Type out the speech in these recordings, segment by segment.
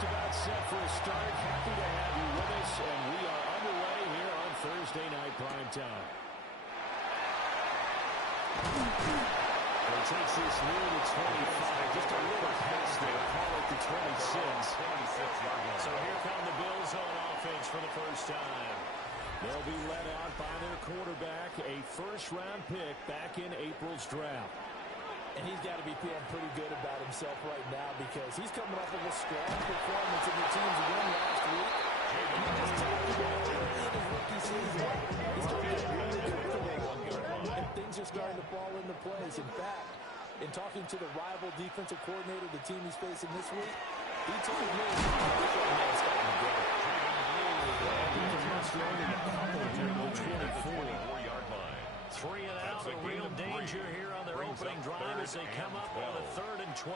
just about set for a start. Happy to have you with us, and we are underway here on Thursday Night Primetime. He takes this near the 25, just a little past there, call it the 26. So here come the Bills on offense for the first time. They'll be led out by their quarterback, a first-round pick back in April's draft. And he's got to be feeling pretty good about himself right now because he's coming up with a strong performance in the team's win last week. And he just talked about early in his rookie season. He's starting to get really comfortable, and things are starting to fall into place. In fact, in talking to the rival defensive coordinator, the team he's facing this week, he told me this young man's starting to get it. He's running a couple here on the 24-yard line. 3 and out, a real danger here on their opening drive as they come up on a 3rd and 12.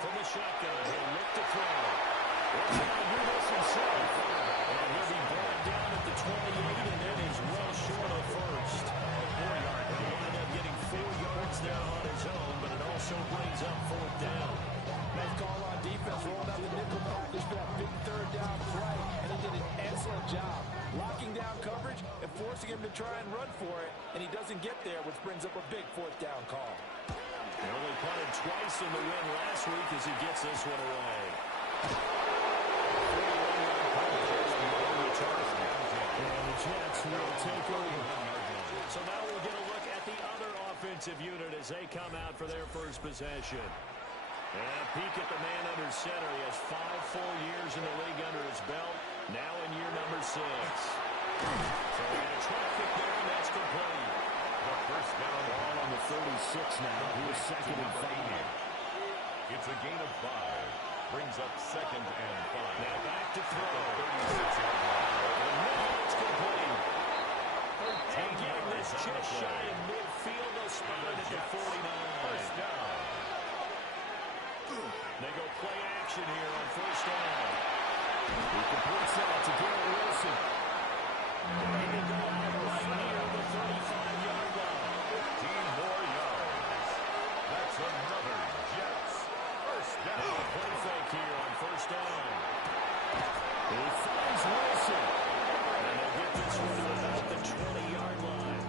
From the shotgun, he'll look to throw. He's going to do this himself. And he'll be brought down at the 28, and then he's well short of first. 4-yard. He ended up getting 4 yards there on his own, but it also brings up 4th down. Nice call on defense, rolled out the nickel package for that big 3rd down play, and he did an excellent job locking down coverage and forcing him to try and run for it, and he doesn't get there, which brings up a big 4th down call. They only punted twice in the win last week as he gets this one away. And the Jets will take over. So now we'll get a look at the other offensive unit as they come out for their first possession. And a peek at the man under center. He has 5 full years in the league under his belt. Now in year number 6. So we got a traffic there, and that's complete. The first down ball on the 36 now. Here's 2nd and 5. It's a gain of 5. Brings up 2nd and 5. Now back to throw. 36-yard line. It's complete. And getting this just shy of midfield. They'll spot it at the 49. First down. They go play action here on 1st down. He completes that to Garrett Wilson. He can go right near the 35-yard line. 15 more yards. That's another Jets. First down. Play fake here on 1st down. He finds Wilson. And they'll get this one to about the 20-yard line.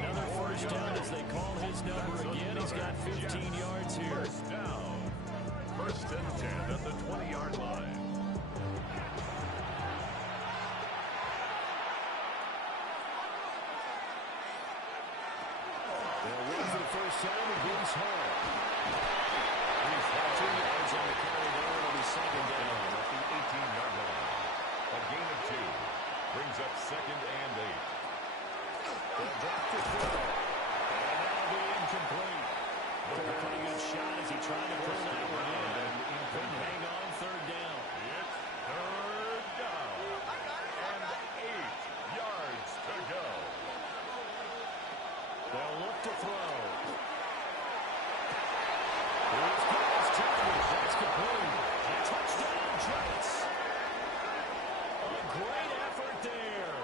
Another 1st down as they call his number again. He's got 15 yards here. First down. 1st and 10 at the 20-yard line. They'll win for the first time against Hall. He's got 2 yards on the carry there. It'll be 2nd down at the 18-yard line. A gain of 2. Brings up 2nd and 8. They'll drop the throw. And that'll be incomplete. Took a pretty good shot as he tried to pull that one in. And couldn't hang on 3rd down. It's 3rd down. And 8 yards to go. They'll look to throw. Here's Carlos Towers. That's complete. Touchdown, Jets. A great effort there.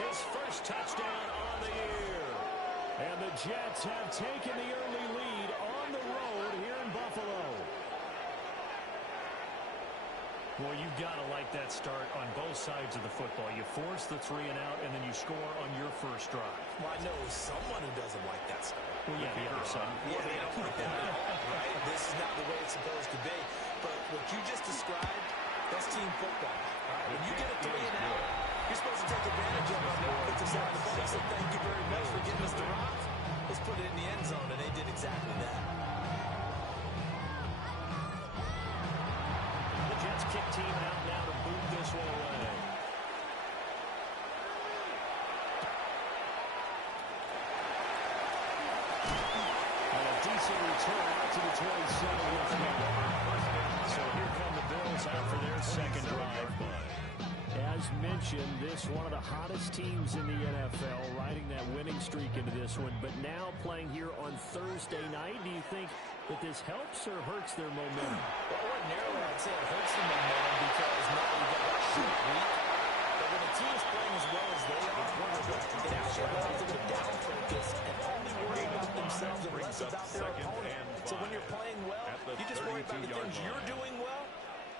His first touchdown on the year. And the Jets have taken the early lead on the road here in Buffalo. Well, you've got to like that start on both sides of the football. You force the 3 and out, and then you score on your first drive. Well, I know someone who doesn't like that start. Well, yeah, the other side. Yeah, they don't like that at all, right? This is not the way it's supposed to be. But what you just described, that's team football. Right? When you get a 3 and out, you're supposed to take advantage of it on the offensive side of the ball. So thank you very much for getting us the rock. Let's put it in the end zone, and they did exactly that. The Jets kick team out now to boot this one away. And a decent return out to the 27. So here come the Bills out for their 2nd drive. As mentioned, this one of the hottest teams in the NFL, riding that winning streak into this one, but now playing here on Thursday night. Do you think that this helps or hurts their momentum? Well, ordinarily, I'd say it hurts the momentum because now you've got a short week. But when a team is playing as well as they are, it actually allows them to down focus and only worry about themselves and less about their opponent. So when you're playing well, you just worry about the things you're doing well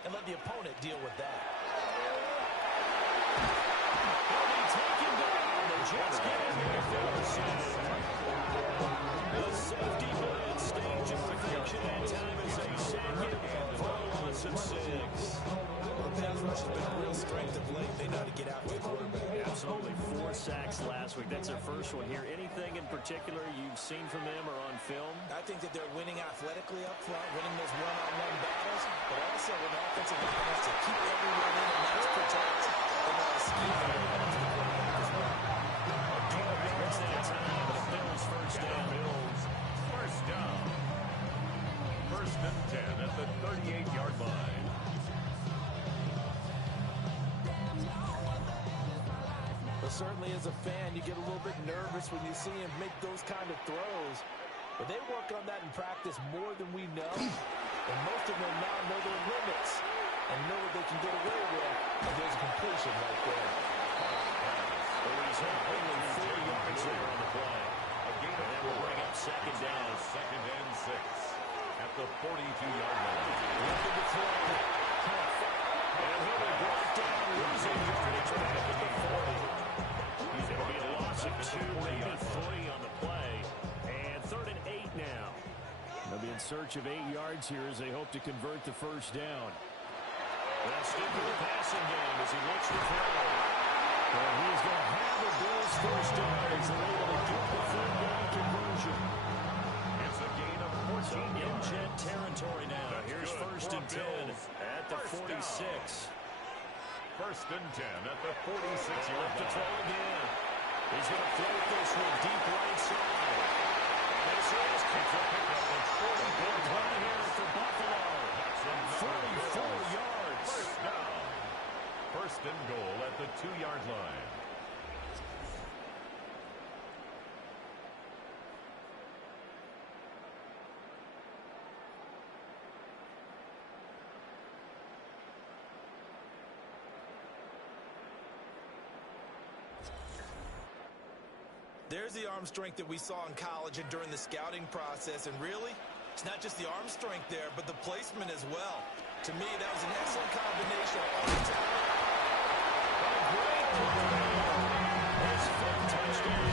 and let the opponent deal with that. Will be taken down. The Jets get in there for the sack. The safety blitz stage of perfection. That time is a second for a loss of 6. Well, the pass rush has been a real strength of late. They know how to get after the quarterback. Absolutely. 4 sacks last week. That's their first one here. Anything in particular you've seen from them or on film? I think that they're winning athletically up front, winning those one-on-one battles, but also with offensive line has to keep everyone in and match protect. And a scheme that they have to the quarterback as well. 12 yards that time. The Bills first down. Bills first down. First and 10 at the 38-yard line. But certainly as a fan, you get a little bit nervous when you see him make those kind of throws. But they work on that in practice more than we know. And most of them now know their limits and know what they can get away with. And there's a completion right there. So he's only 4 yards there on the play. A gain of And that will bring up second down. Second and 6 at the 42-yard line. Looking to throw. And he'll be brought down, losing yardage back at the 40. It'll be a loss of 2, maybe 3 on the play. And 3rd and 8 now. They'll be in search of 8 yards here as they hope to convert the first down. They'll stick with the passing game as he looks to throw. And he's going to have the Bills first down as they're able to get the 3rd down conversion. It's a gain of 14 In yards. Jet territory now. Here's first and 10 at the 46. First and 10 at the 46-yard Left to line. throw again. He's going to float this one deep right side. This is kick for pickup of 44 play here for Buffalo. 44 yards. First down. First and goal at the 2-yard line. There's the arm strength that we saw in college and during the scouting process. And really, it's not just the arm strength there, but the placement as well. To me, that was an excellent combination of arm talent. His 5th touchdown.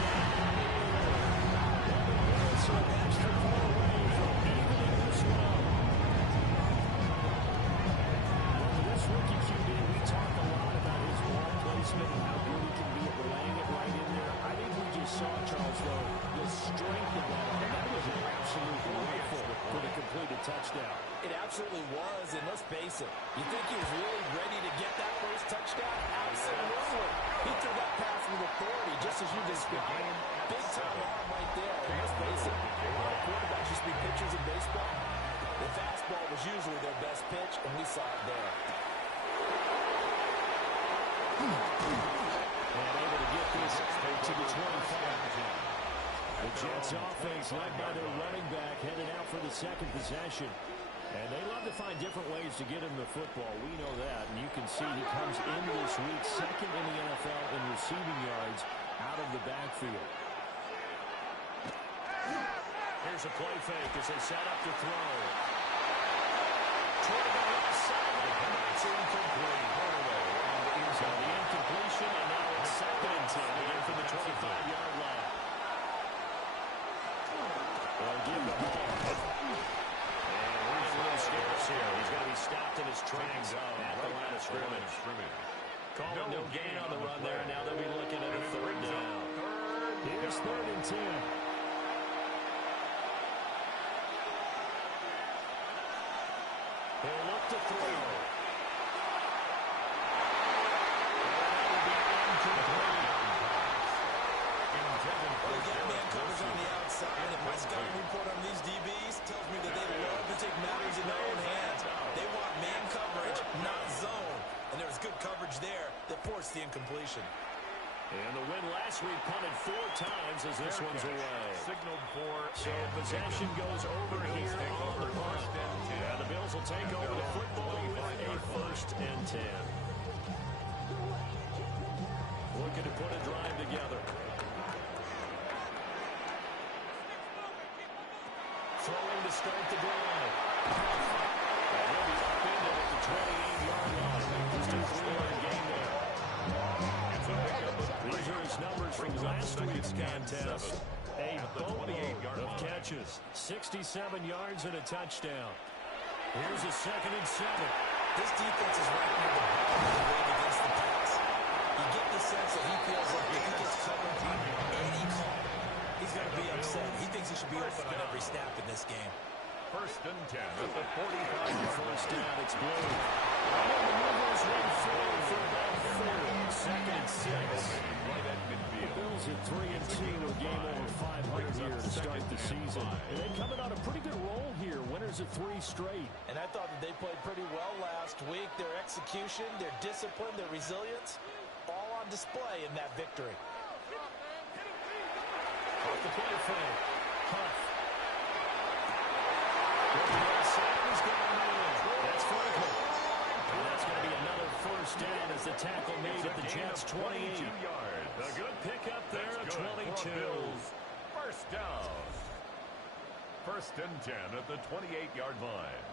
So an extra point away from evening this one. Well, this rookie QB, we talked a lot about his ball placement and how good he can be at laying it right in there. I think we just saw, Charles, though, the strength of that. And that was an absolute rifle for the completed touchdown. It absolutely was, and let's face it, you think he was really ready to get that first touchdown? Absolutely. He threw that pass with authority, just as you described. Big time arm right there. And let's face it, a lot of quarterbacks used to be pitchers in baseball. The fastball was usually their best pitch, and we saw it there. And able to get this to the 25. The Jets offense led by their running back headed out for the second possession. And they love to find different ways to get him the football. We know that. And you can see he comes in this week second in the NFL in receiving yards out of the backfield. Here's a play fake as they set up to throw. Toward the left side. It's incomplete. So the incompletion, and now it's 2nd and 10 again from the 25-yard line. They'll give the ball. And he's a little scarce here. He's going to be stopped in his tracks at the line of scrimmage. Calling no gain on the run there. Now they'll be looking at a 3rd down. Here's 3rd and 10. He'll look to throw. Well, they got man coverage on the outside, and my scouting report on these DBs tells me that they love to take matters in their own hands. They want man coverage, not zone. And there was good coverage there that forced the incompletion. And the win last week punted 4 times as this one's away. Signaled for. So possession goes over here on the punt. And the Bills will take over the football with a 1st and 10. Looking to put a drive together. Throwing to start the drive. And he'll be up into it to 28-yard line. Just a 3-yard gain there. These are his numbers from last week's contest. A boatload of catches. 67 yards and a touchdown. Here's a 2nd and 7. This defense is right near the bottom of the league against the pass. You get the sense that he feels like if he gets covered on any call, he's going to be upset. He thinks he should be open on every snap in this game. 1st and 10 at the 45. First down, it's Blue. And the maneuvers run forward for about 4. 2nd and 6. Right at midfield. Bills at 3 and 2 with a game over 500 here to start the season. And they're coming on a pretty good roll here. Winners of 3 straight. And I thought that they played pretty well last week. Their execution, their discipline, their resilience, all on display in that victory. Off the play fake. Huff. That's Franklin. And that's going to be another first down as the tackle made at the Jets' 28. yards. A good pickup there at 22. First down. 1st and 10 at the 28-yard line.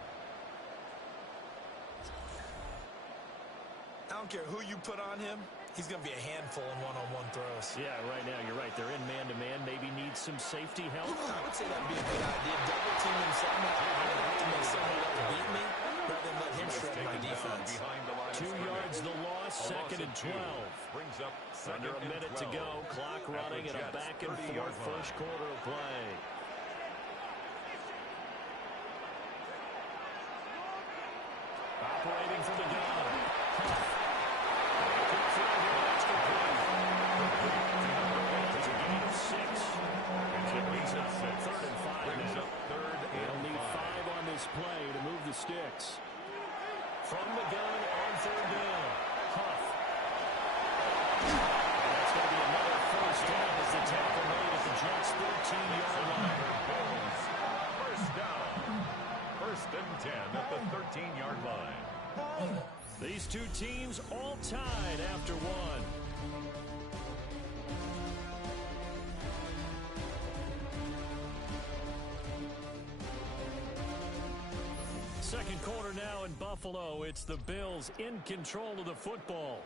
I don't care who you put on him. He's going to be a handful in one-on-one throws. Yeah, right now you're right. They're in man-to-man. Maybe need some safety help. I would say that would be a good idea. Double team him somehow. I would have to make someone else beat me rather than let him shred my defense. 2 yards the loss, 2nd and 12. Brings up Under a minute to go. Clock running and a back and forth first quarter of play. Operating from the gun. It's a gain of 6. It brings up 3rd and 5 now. They'll need 5 on this play to move the sticks. From the gun on 3rd down. Huff. And that's going to be another first down as the tackle made at the Jets' 13-yard line. First down. 1st and 10 at the 13-yard line. These two teams all tied after one. Second quarter now in Buffalo. It's the Bills in control of the football.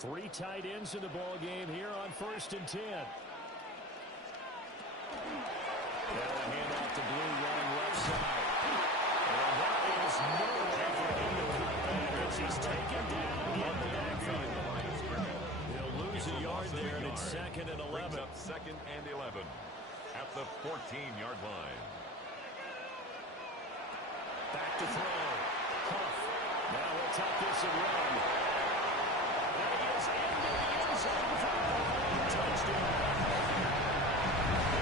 3 tight ends in the ball game here on 1st and 10. Hand off to Blue running left side. And that is no effort in the cutback as he's taken down in the backfield. He'll lose a yard there, and it's 2nd and 11. Brings up 2nd and 11 at the 14-yard line. Back to throw. Huff. Now he'll tuck this and run. And he is into the end zone for a touchdown.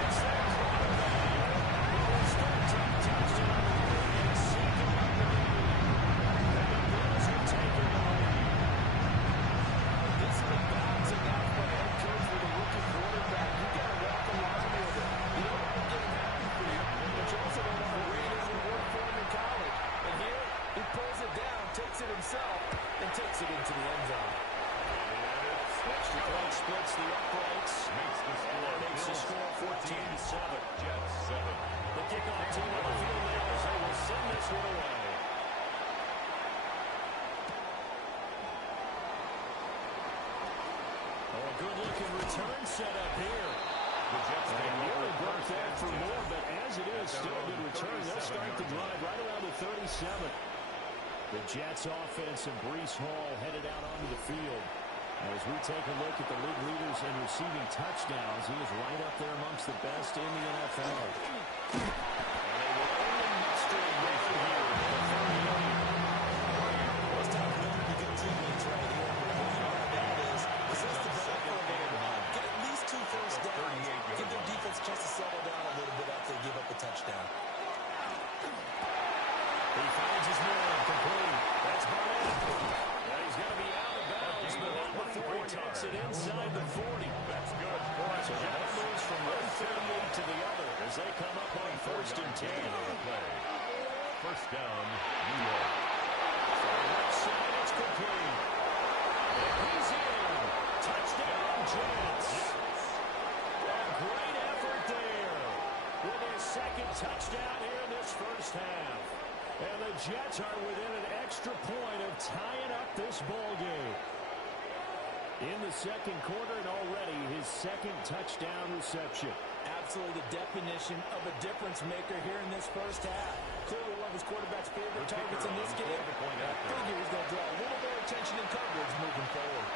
It's that quarterback. His 13th touchdown of the year and 2nd of the league. And the Bills are taking the lead. This is a balancing act by head coach with a rookie quarterback. You got to walk the line with him. You don't want to get him happy for you, but you also don't want to read his reward for him in college. And here, he pulls it down, takes it himself, and takes it into the end zone. Extra point splits the uprights. Makes the score 14-7. Jets 7. The kickoff team on the field now as they will send this one away. Oh, a good-looking return set up here. The Jets And nearly broke that for more, but as it is, still a good return. They'll start the drive right around the 37. The Jets offense and Breece Hall headed out onto the field. As we take a look at the league leaders in receiving touchdowns, he is right up there amongst the best in the NFL. And they will only muster a yard here at the 38. Let's talk about the good teammates right here. That is, this is the ball for a game. Get at least 2 first downs. Give their defense a chance to settle down a little bit after they give up a touchdown. He finds his man, complete. That's Barnett. Now he's going to be out of bounds, but not before he takes it inside the 40. That's good. So the ball moves from one 38 to the other as they come up on 1st and 10. First down, New York. Left side, it's complete. And he's in. Touchdown, Jets. A great effort there with his 2nd touchdown here in this first half. And the Jets are within an extra point of tying up this ball game. In the second quarter, and already his second touchdown reception. Absolutely the definition of a difference maker here in this first half. Clearly one of his quarterback's favorite targets in this game. I figure he's going to draw a little more attention and coverage moving forward.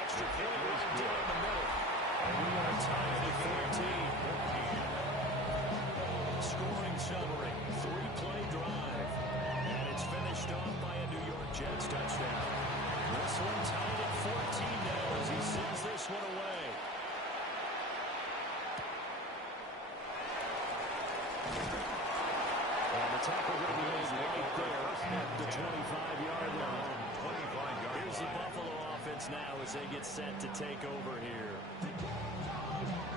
Extra point was down the middle. And we are tied at 14. Scoring summary, 3-play drive. And it's finished off by a New York Jets touchdown. This one tied at 14 now as he sends this one away. And the tackle going to be made right there at the 25-yard line. Here's the Buffalo offense now as they get set to take over here.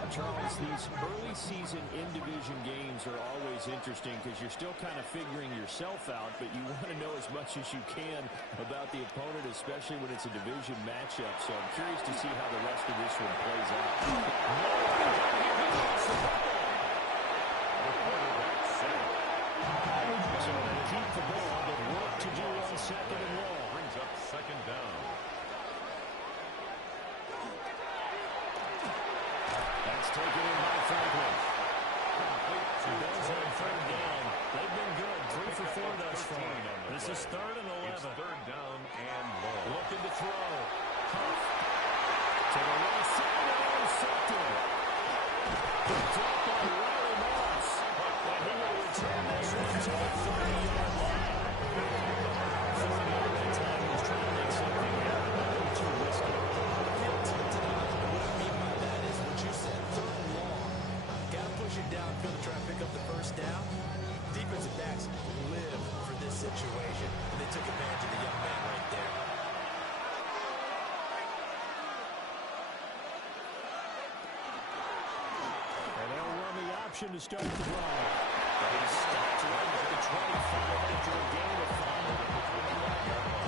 Charles, these early season in-division games are always interesting because you're still kind of figuring yourself out, but you want to know as much as you can about the opponent, especially when it's a division matchup. So I'm curious to see how the rest of this one plays out. So they keep the ball, but work to do on second and long. Brings up second down. That's taken in by Franklin. So those on third down. They've been good. 3 for 4 thus far. This is third and 11. It's third down and long. Looking to throw. Huff. To the right side and intercepted. Drop on Riley Moss. And he will return this one to the 30-yard line. That time he was trying to make something happen. A little too risky. Downfield to try and pick up the first down. Defensive backs live for this situation. They took advantage of the young man right there. And they'll run the option to start the drive. He stopped right at the 25 after a gain of 5.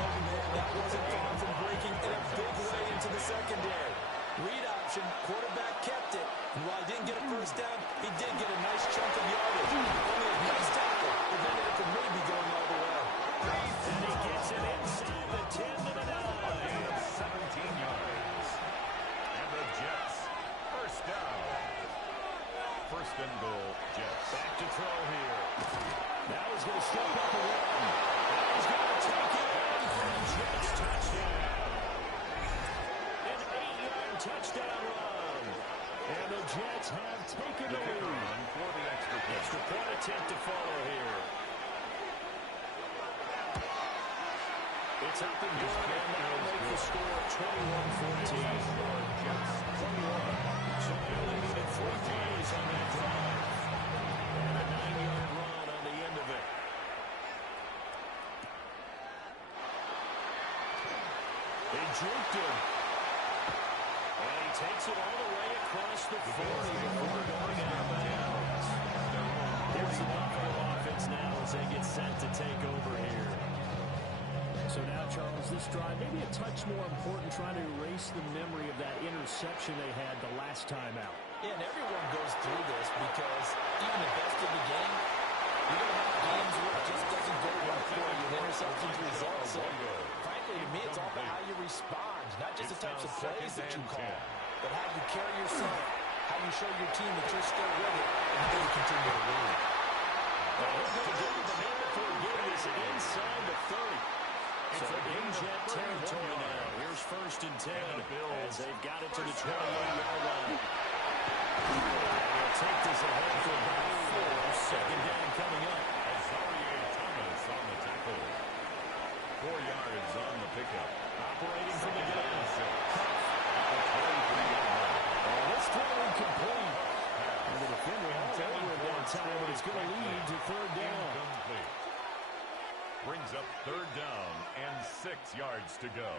Oh, man, that wasn't far from breaking in a big way into the secondary. Read option, quarterback kept it. And while he didn't get a first down, he did get a nice chunk of yardage. Only a nice tackle prevented it from maybe going all the way. And he gets it inside the 10 to the 9. 17 yards. And the Jets, first down. First and goal, Jets. Back to throw here. Now he's going to step up and run. Now he's going to take it in for the Jets touchdown. An 8-yard touchdown run. And the Jets have taken the lead. For the extra point. Extra point attempt to follow here. It's up and good, and that'll make the score 21-14. Jets 21. So they only needed 3 plays on that drive. And a 9-yard run on the end of it. They juked him. And he takes it all the way across the 40 before going out of bounds. Here's the Buffalo offense now as they get set to take over here. So now, Charles, this drive maybe a touch more important, trying to erase the memory of that interception they had the last time out. Yeah, and everyone goes through this because even the best of the game, you're going to have games where it just doesn't go well for you. The interceptions result. So, frankly, to me, it's all about how you respond, not just the types of plays that you call, but how you carry yourself, how you show your team that you're still with it, and how you continue to win. Well, he's going to do the mandatory getting this inside the 30. So in Jet territory now. Here's first and 10 as they've got it to the 28-yard line. They'll take this ahead for about 4. Second down coming up. Azareye'h Thomas on the tackle. 4 yards on the pickup. Operating from the gun. Well, this throw incomplete. And the defender has over at that time, but it's going to lead to third down. Incomplete. Brings up third down and 6 yards to go.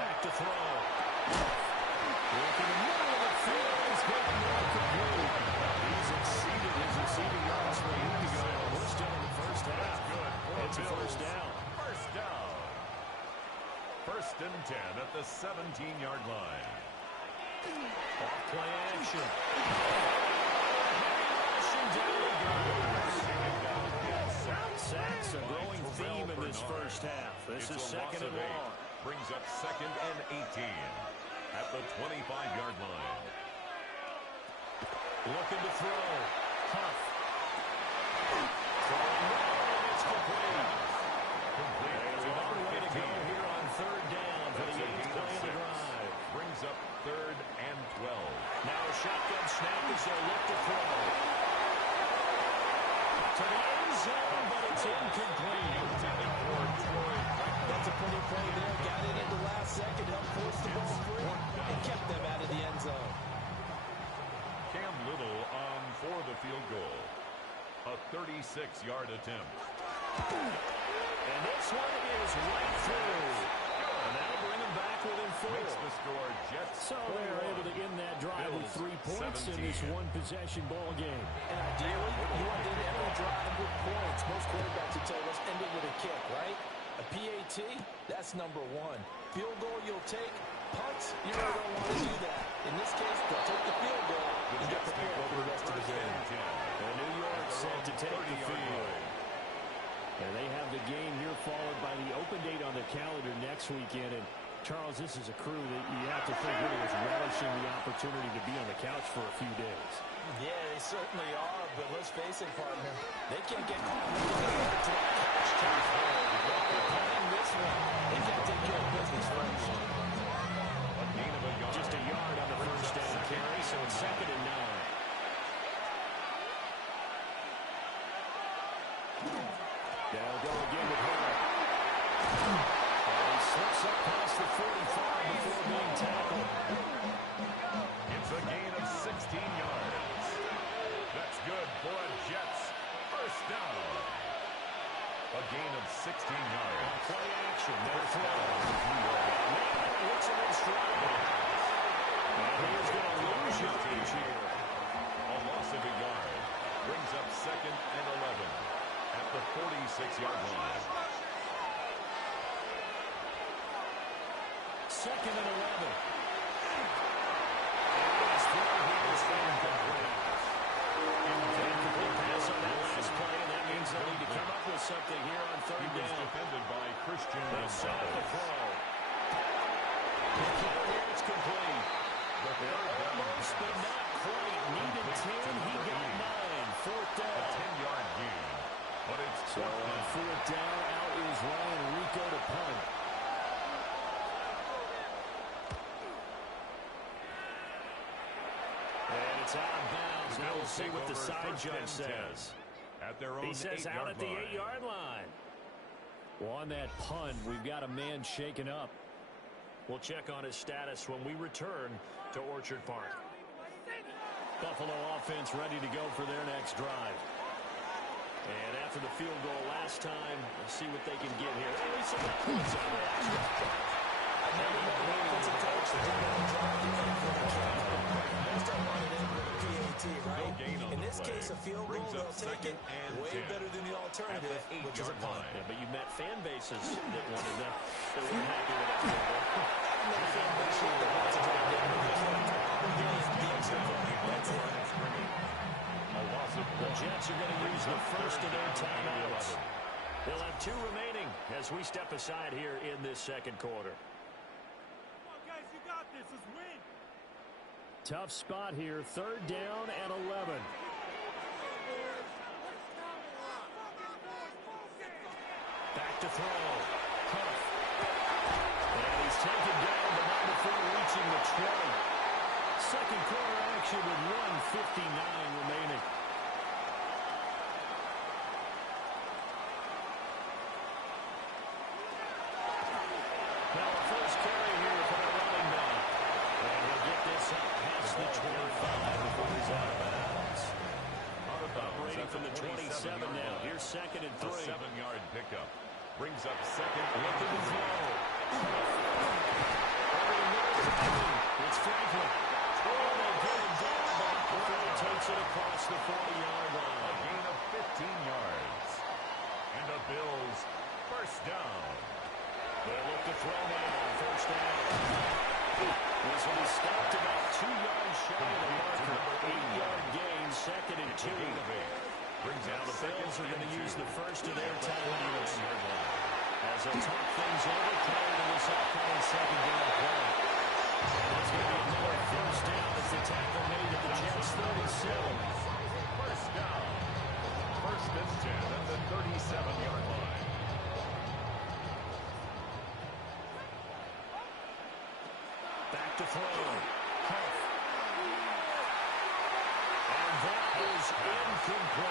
Back to throw. Look in the middle of the field. He's getting more complete. He's exceeded his receiving yards from a week ago. We're still in the first half. Good. It's a first down. First down. First and 10 at the 17-yard line. Off play action. Rushing down the goes. Sacks a growing theme in this first half. This is second and long. Brings up second and 18 at the 25-yard line. Looking to throw. Huff. Throwing well, and it's complete. There's a long way to go here on third down for the 8th play of the drive. Brings up third and 12. Now a shotgun snap as they look to throw. To the end zone, but it's incomplete. That's a pretty play there. Got it at the last second, helped force the ball free, and kept them out of the end zone. Cam Little on for the field goal. A 36-yard attempt. And this one is right through. And that'll bring them back within 4. Makes the score Jets. So they're able to end that drive with 3 points 17. In this one-possession ball game. And ideally, you want to end every drive with points. Most quarterbacks would tell us end it with a kick, right? A PAT, that's number 1. Field goal you'll take. Punts, you really don't want to do that. In this case, they'll take the field goal and get prepared for the rest of the game. And New York set to take the field. And they have the game here followed by the open date on the calendar next weekend. And Charles, this is a crew that you have to think really is relishing the opportunity to be on the couch for a few days. Yeah, they certainly are, but let's face it, partner. They can't get caught looking ahead to that couch time. They're playing this one. They got to take care of business first. A gain of a yard. Just a yard on the first down carry, so it's second and 9. They'll go again with Hurd. And he slips up past the 45 before being tackled. It's a gain of 16 yards. That's good for a Jets first down. A gain of 16 yards. Play action. They're throwing. Looks in his stride. And he is going to lose yardage here. A loss of a yard. Brings up second and 11 at the 46-yard line. Second and 11. And his throw here is incomplete. Incomplete pass on that last play, and that means they'll need to come up with something here on third down. Defended by Christian. They'll set up the throw. The throw here is complete. Almost, but not quite. Needed 10. He got 9. Fourth down. A 10-yard gain. But it's so on fourth down, out is Ryan Rico to punt. And it's out of bounds. Now we'll see what the side judge says. At their own he says out at the 8-yard line. Well, on that punt, we've got a man shaken up. We'll check on his status when we return to Orchard Park. Buffalo offense ready to go for their next drive. And after the field goal last time, we'll see what they can get here. At least some points out of that. I never met an offensive coach that didn't want to drive the end for the count. Most of them wanted it with a PAT, right? In this case, a field goal, they'll take it way better than the alternative, which is a punt. Yeah, but you met fan bases that wanted that. They weren't happy with that field goal. I'm not a fan base that wants to drive the end for the count. The extra point, that's it. The Jets are going to use the first of their timeouts. They'll have 2 remaining as we step aside here in this second quarter. Come on, guys, you got this. Let's win. Tough spot here. Third down and 11. Back to throw. Huff. And he's taken down, but not before reaching the 20. Second quarter action with 1:59 remaining. Now a first carry here for the running back. And he'll get this up past the 25 before he's out of bounds. Operating from the 27 now. Here's second and 3. A 7-yard pickup. Brings up second. Looking to throw. It's Franklin. Oh, they get it down, but before he takes it across the 40-yard line. A gain of 15 yards. And the Bills first down. They'll look to throw now. First down. With Bills will be stopped about 2 yards shy of the marker. 8-yard gain, 2nd and 2. Now the Bills are going to use the first of their timeouts as they talk things over prior to this upcoming second down play. And it's going to be another first down as the tackle made at the Jets' 37. First down. First and 10 at the 37-yard line. Back to throw. Huff. And that is incomplete.